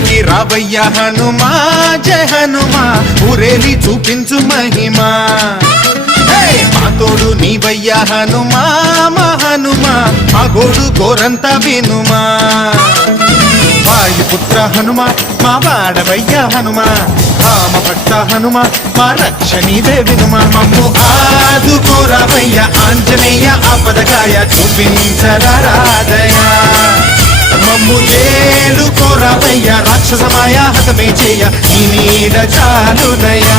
ఊరికి రావయ్య హనుమా జయ హనుమా ఊరేలి చూపించు మహిమా మా తోడు నీవయ్య హనుమా మా హనుమా మా గోడు గోరంత వినుమా వాయుపుత్ర హనుమా మా వాడవయ్య హనుమా రామభట్ట హనుమా మా రక్షణీదే వినుమా మమ్ము ఆదుకోరావయ్య ఆంజనేయ ఆపదగాయ చూపించరాదయ మమ్ము ఏలుకోరావయ్య రాక్షసమాయ హతమే చేయ ఈ నీడ చాలునయా